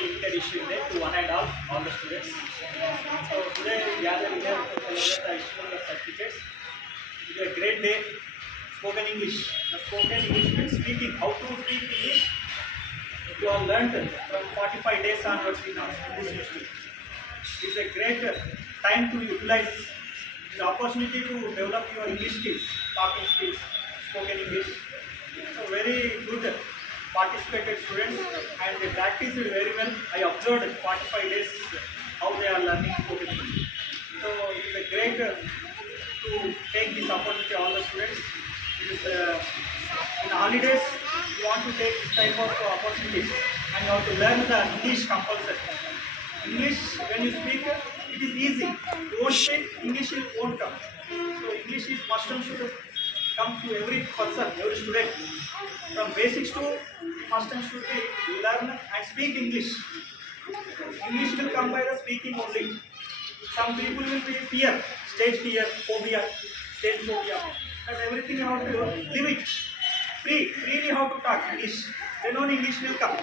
limited issue to one and all, all the students. So today we gather here to celebrate the issuing. It is a great day. Spoken English. Spoken English means speaking. How to speak English? You all learned from 45 days onwards in our institute. It is a great time to utilize the opportunity to develop your English skills, talking skills, spoken English. So very good participated students and they practiced very well. I observed 45 days how they are learning spoken English. So it is a great uh, to take this opportunity all the students. It is uh, in holidays you want to take this type of opportunities and you have to learn the English compulsory. English when you speak it is easy. You English will won't come. So English is must and should come to every person, every student. From basics to must and should be learn and speak English. English will come by the speaking only. Some people will be fear, stage fear, phobia, stage phobia. And everything you have to live it. Free, freely how to talk English. Then only English will come.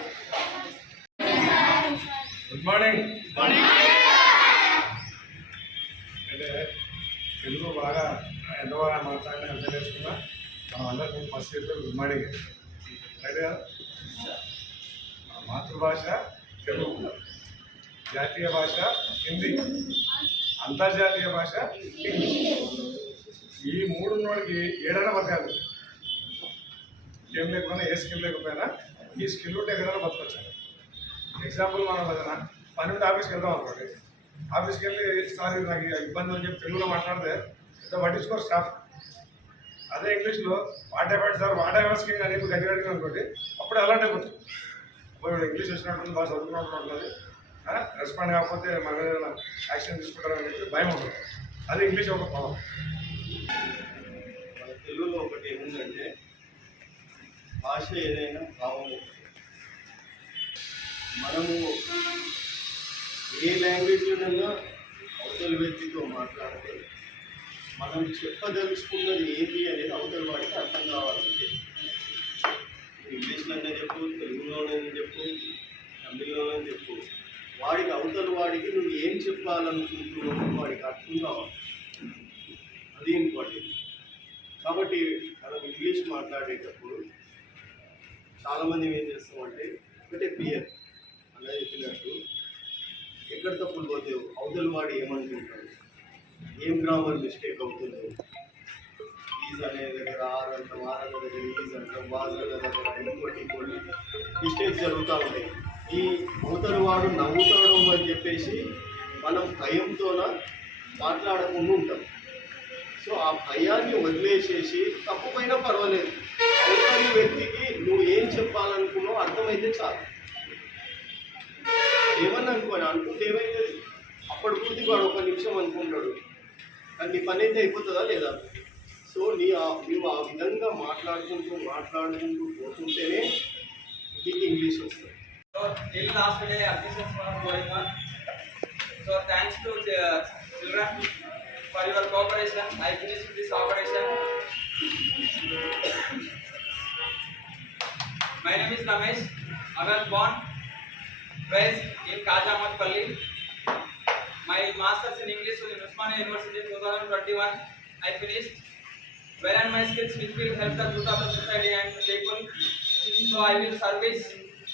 Good morning అంటే తెలుగు బాగా ఎంతవరకు బాగా మాట్లాడినా ఎంత నేర్చుకున్నా మనం అందరికీ first చెప్పే గుడ్ మార్నింగ్. రైట్ మన మాతృభాష తెలుగు జాతీయ భాష హిందీ అంతర్జాతీయ భాష ఈ మూడు నోడికి ఏడైనా బతకాలి. ఏం లేకపోయినా ఏ స్కిల్ లేకపోయినా ఈ స్కిల్ ఉంటే ఎక్కడైనా బతకొచ్చు. ఎగ్జాంపుల్ మనం ఏదైనా పని ఆఫీస్కి వెళ్దాం అనుకోండి. ఆఫీస్కి వెళ్ళి సార్ నాకు ఇబ్బంది అని చెప్పి తెలుగులో మాట్లాడితే ఏదో పట్టించుకోరు స్టాఫ్ అదే ఇంగ్లీష్లో whatever sir whatever స్కింగ్ అని చెప్పి అడిగిన అనుకోండి అప్పుడు అలాంటి అయిపోతుంది. ఇప్పుడు ఇంగ్లీష్ వచ్చినట్టుంది బాగా చదువుకున్నట్టు ఉంటుంది. రెస్పాండ్ కాకపోతే మన ఏదైనా యాక్షన్ తీసుకుంటారని చెప్పి భయం ఉంటుంది. అది ఇంగ్లీష్ ఒక పవర్ మన తెలుగులో ఒకటి ఏముందంటే భాష ఏదైనా భావం మనము ఏ లాంగ్వేజ్లోనైనా అవతల వ్యక్తితో మాట్లాడితే మనం చెప్పదలుచుకున్నది ఏంటి అనేది అవతల వాడికి అర్థం కావాల్సిందే. ఇంగ్లీష్లోనే చెప్పు తెలుగులోనే చెప్పు తమిళ్ళోనే చెప్పు. వాడికి అవతల వాడికి నువ్వు ఏం చెప్పాలనుకుంటున్నావు వాడికి అర్థం కావాలి. అది ఇంపార్టెంట్. కాబట్టి మనం ఇంగ్లీష్ మాట్లాడేటప్పుడు చాలామంది ఏం చేస్తామంటే ఒకటే ఫియర్ అలా చెప్పినట్టు ఎక్కడ తప్పులు పోతే అవతల వాడు ఏమనుకుంటాడు ఏం గ్రామర్ మిస్టేక్ అవుతుంది? ఈజ్ అనే దగ్గర ఆర్ అంటాం ఆర్ అనే దగ్గర ఈజ్ అంటాం వాజ్ అనే దగ్గర ఇంకోటి ఇంకోటి మిస్టేక్స్ జరుగుతూ ఉంటాయి ఈ అవతల వాడు నవ్వుతాడు అని చెప్పేసి మనం భయంతోన మాట్లాడకుండా ఉంటాం. సో ఆ భయాన్ని వదిలేసేసి తప్పుపైనా పర్వాలేదు. అవతలి వ్యక్తికి నువ్వు ఏం చెప్పాలనుకున్నావు అర్థమైతే చాలు. ఏమన్నా అనుకోని అనుకుంటే ఏమైతుంది అప్పటి పూర్తి వాడు ఒక నిమిషం అనుకుంటాడు. కానీ నీ పని అయితే అయిపోతుందా లేదా సో నీ ఆ- నువ్వు ఆ విధంగా మాట్లాడుకుంటూ మాట్లాడుకుంటూ పోతుంటేనే నీకు ఇంగ్లీష్ వస్తుంది So till last day admissions were going on. So thanks to the children for your cooperation. I finished this operation. My name is Ramesh. I was born, raised in Kajamatpalli. My masters in English in Usmania University 2021. I finished. Wherein my skills which will help the youth of society and people. So I will service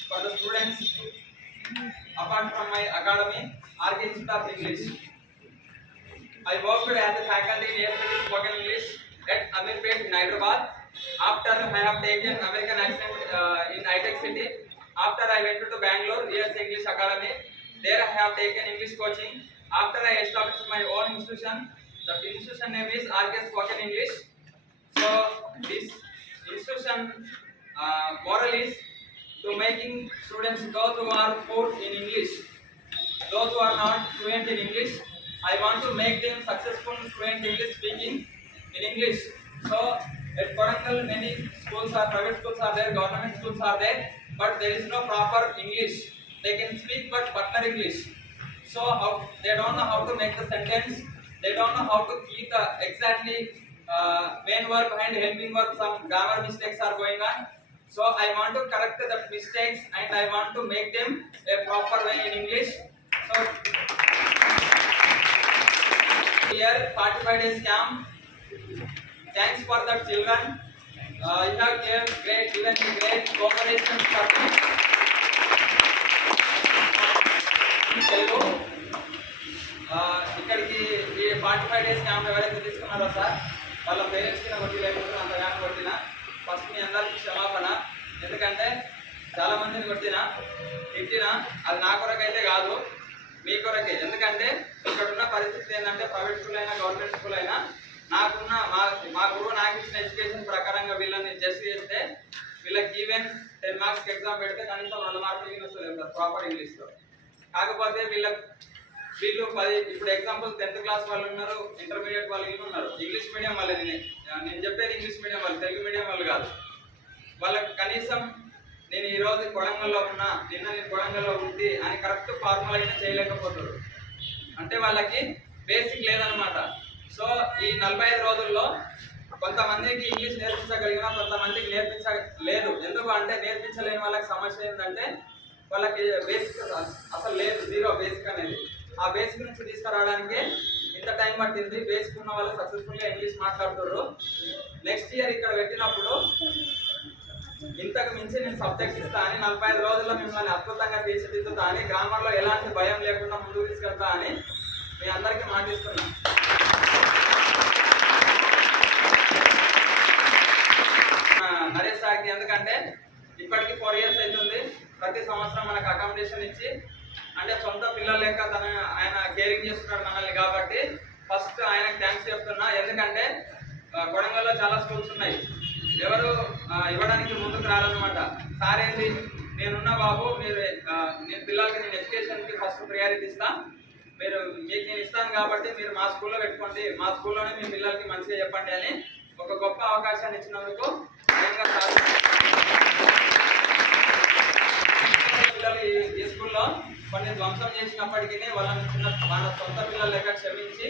for the students apart from my academy, RK Institute English. I worked as a faculty in AFD spoken English at Amirpet in Hyderabad. After I have taken American accent uh, in ITech City, after I went to Bangalore, ES English Academy. There I have taken English coaching. After I established my own institution, the institution name is RK Spoken English. So this institution uh, moral is to making students those who are poor in English, those who are not fluent in English, I want to make them successful fluent English speaking in English. So at Korangal many schools are private schools are there, government schools are there, but there is no proper English. They can speak but butler English. So how they don't know how to make the sentence, they don't know how to keep the exactly uh, main verb and helping verb. Some grammar mistakes are going on. So I want to correct the mistakes and I want to make them a proper way in English. So here 45 days camp. Thanks for the children. Uh, you have given great, given great cooperation for. Telugu. ఇక్కడికి ఈ forty five days camp ఎవరైతే తీసుకున్నారో sir వాళ్ళ పేరెంట్స్కి నా వడ్డీ లేకుండా అంత క్యాంప్ కొట్టిన. ఫస్ట్ మీ అందరికీ క్షమాపణ. ఎందుకంటే చాలా మందిని కొట్టిన తిట్టిన అది నా కొరకైతే కాదు మీ కొరకే. ఎందుకంటే ఇక్కడ ఉన్న పరిస్థితి ఏంటంటే ప్రైవేట్ స్కూల్ అయినా గవర్నమెంట్ స్కూల్ అయినా నాకున్న మా మా గురువు నాకు ఇచ్చిన ఎడ్యుకేషన్ ప్రకారంగా వీళ్ళని జస్ట్ చేస్తే వీళ్ళకి ఈవెన్ టెన్ మార్క్స్కి ఎగ్జామ్ పెడితే కనీసం రెండు మార్కులు లేదు సార్ ప్రాపర్ ఇంగ్లీష్లో కాకపోతే వీళ్ళ వీళ్ళు పది ఇప్పుడు ఎగ్జాంపుల్ టెన్త్ క్లాస్ వాళ్ళు ఉన్నారు ఇంటర్మీడియట్ వాళ్ళు వీళ్ళు ఉన్నారు. ఇంగ్లీష్ మీడియం వాళ్ళే నేను. చెప్పేది ఇంగ్లీష్ మీడియం వాళ్ళు తెలుగు మీడియం వాళ్ళు కాదు. వాళ్ళకి కనీసం నేను ఈరోజు కొడంగల్లో ఉన్నా నిన్న నేను కొడంగల్లో ఉంది అని కరెక్ట్ ఫార్ములా అయితే చేయలేకపోతారు అంటే వాళ్ళకి బేసిక్ లేదనమాట సో ఈ నలభై ఐదు రోజుల్లో కొంతమందికి ఇంగ్లీష్ నేర్పించగలిగిన కొంతమందికి నేర్పించలేదు ఎందుకు అంటే నేర్పించలేని వాళ్ళకి సమస్య ఏంటంటే వాళ్ళకి బేసిక్ అసలు లేదు జీరో బేసిక్ అనేది. ఆ బేసిక్ నుంచి తీసుకురావడానికి ఇంత టైం పట్టింది. బేసిక్ ఉన్న వాళ్ళు సక్సెస్ఫుల్గా ఇంగ్లీష్ మాట్లాడుతున్నారు నెక్స్ట్ ఇయర్ ఇక్కడ పెట్టినప్పుడు ఇంతకు మించి నేను సబ్జెక్ట్ ఇస్తా అని నలభై ఐదు రోజుల్లో మిమ్మల్ని అద్భుతంగా తీర్చిదిద్దుతా అని గ్రామంలో ఎలాంటి భయం లేకుండా ముందుకు తీసుకెళ్తా అని మీ అందరికీ మాటిస్తున్నా. నరేష్ సార్కి ఎందుకంటే ఇప్పటికి ఫోర్ ఇయర్స్ అవుతుంది ప్రతి సంవత్సరం మనకు అకామిడేషన్ ఇచ్చి అంటే సొంత పిల్లల లెక్క తన ఆయన కేరింగ్ చేస్తున్నాడు మనల్ని కాబట్టి ఫస్ట్ ఆయనకు థ్యాంక్స్ చెప్తున్నా. ఎందుకంటే కొడంగల్లో చాలా స్కూల్స్ ఉన్నాయి. ఎవరు ఇవ్వడానికి ముందుకు రాలన్నమాట సారేంది నేనున్న బాబు మీరు నేను పిల్లలకి నేను ఎడ్యుకేషన్కి ఫస్ట్ ప్రియారిటీ ఇస్తాను మీరు మీకు నేను ఇస్తాను కాబట్టి మీరు మా స్కూల్లో పెట్టుకోండి. మా స్కూల్లోనే మీ పిల్లలకి మంచిగా చెప్పండి అని ఒక గొప్ప అవకాశాన్ని ఇచ్చినందుకు పిల్లలు ఈ- స్కూల్లో కొన్ని ధ్వంసం చేసినప్పటికీ వాళ్ళని చిన్న మన సొంత పిల్లల లెక్క క్షమించి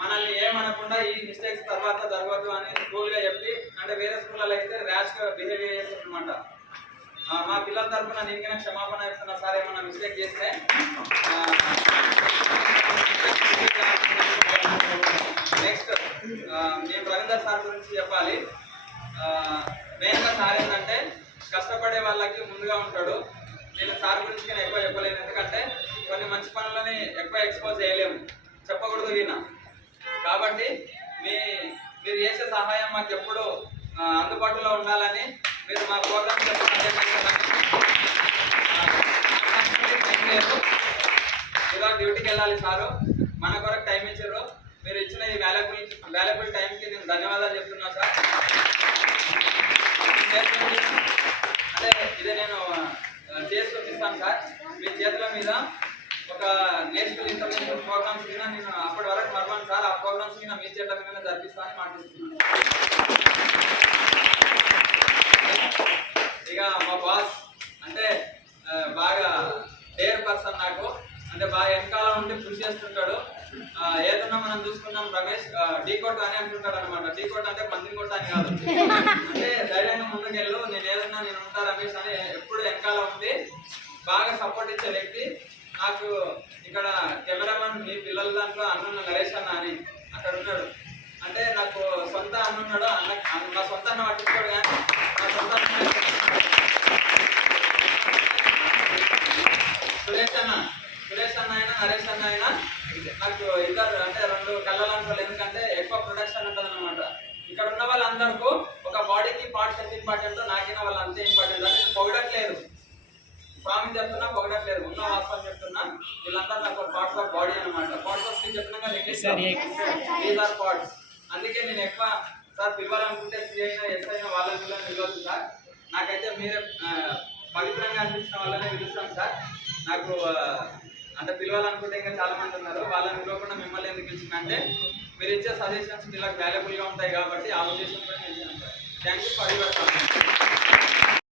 మనల్ని ఏమనకుండా ఈ మిస్టేక్స్ తర్వాత జరగదు అని స్కూల్గా చెప్పి అంటే వేరే స్కూళ్ళలో అయితే ర్యాష్గా బిహేవియర్ చేస్తారనమాట మా పిల్లల తరఫున నేను క్షమాపణ ఇస్తున్నా సార్ ఏమన్నా మిస్టేక్ చేస్తే నెక్స్ట్ నేను రవీందర్ సార్ గురించి చెప్పాలి. మెయిన్గా సార్ ఏంటంటే కష్టపడే వాళ్ళకి ముందుగా ఉంటాడు. నేను సార్ గురించి నేను ఎక్కువ చెప్పలేను. ఎందుకంటే కొన్ని మంచి పనులని ఎక్కువ ఎక్స్పోజ్ చేయలేము. చెప్పకూడదు ఈయన. కాబట్టి మీ మీరు చేసే సహాయం మాకు ఎప్పుడు అందుబాటులో ఉండాలని మీరు మా ప్రోగ్రామ్ ఇవాళ డ్యూటీకి వెళ్ళాలి సారు. మన కొరకు టైం ఇచ్చారు. మీరు ఇచ్చిన ఈ వాల్యుబుల్ వాల్యుబుల్ టైంకి నేను ధన్యవాదాలు చెప్తున్నా సార్. అంటే ఇది నేను ఆ, చేసి చూపిస్తాను సార్. మీ చేతుల మీద ఒక నేషనల్ ఇంటర్నేషనల్ ప్రోగ్రామ్స్ మీద నేను అప్పటి వరకు మరవాను సార్ ఆ ప్రోగ్రామ్స్ మీద మీ చేతుల మీద జరిపిస్తానని మాట్లాడుతున్నాను ఇక మా బాస్ అంటే బాగా డేర్ పర్సన్ నాకు. అంటే బాగా వెనకాల ఉండి కృషి చేస్తుంటాడు. ఏదన్నా మనం చూసుకున్నాం రమేష్ డీ కోట్ అని అంటుంటాడు అనమాట డీ కోట్ అంటే పంది కొట్ట అని కాదు. అంటే ధైర్యంగా ముందుకెళ్ళు నేను ఏదన్నా నేను ఉంటా రమేష్ అని ఎప్పుడు వెనకాల ఉండి బాగా సపోర్ట్ ఇచ్చే వ్యక్తి. నాకు ఇక్కడ కెమెరామన్ మీ పిల్లల దాంట్లో అన్న నరేష్ అన్న అని అక్కడ ఉన్నాడు. అంటే నాకు సొంత అన్న ఉన్నాడు. అన్న నా సొంత అన్న పట్టించాడు కానీ నా సొంత అన్న సురేష్ అన్న. సురేష్ అన్న అయినా నరేష్ అన్న అయినా నాకు ఇద్దరు అంటే రెండు కళ్ళ అంటారు ఎందుకంటే ఎక్కువ ప్రొడక్షన్ ఉంటుంది అనమాట ఇక్కడ ఉన్న వాళ్ళందరికీ ఒక బాడీకి పార్ట్స్ ఎంత ఇంపార్టెంట్ నాకైనా వాళ్ళు అంతే ఇంపార్టెంట్ అని నేను పొగడట్లేదు. ప్రామిస్ చెప్తున్నా పొగడట్లేదు. ఉన్న వాస్తవం చెప్తున్నా. వీళ్ళందరూ నాకు పార్ట్స్ ఆఫ్ బాడీ అనమాట పార్ట్స్ ఆఫ్ స్పీచ్ చెప్తున్నా దీస్ ఆర్ పార్ట్స్ అందుకే నేను ఎక్కువ సార్ పిలవాలనుకుంటే సి అయినా ఎస్ అయినా వాళ్ళని పిలవచ్చు సార్. నాకైతే మీరే పవిత్రంగా అనిపించిన వాళ్ళనే పిలుస్తాను సార్. నాకు అంటే పిలవాలనుకుంటే ఇంకా చాలా మంది ఉన్నారు. వాళ్ళని పిలవకుండా మిమ్మల్ని ఎందుకు పిలిచిందంటే మీరు ఇచ్చే సజెషన్స్ వీళ్ళకి వాల్యుబుల్గా ఉంటాయి కాబట్టి ఆ ఉద్దేశంతో నేను థ్యాంక్ యూ ఫర్ యువర్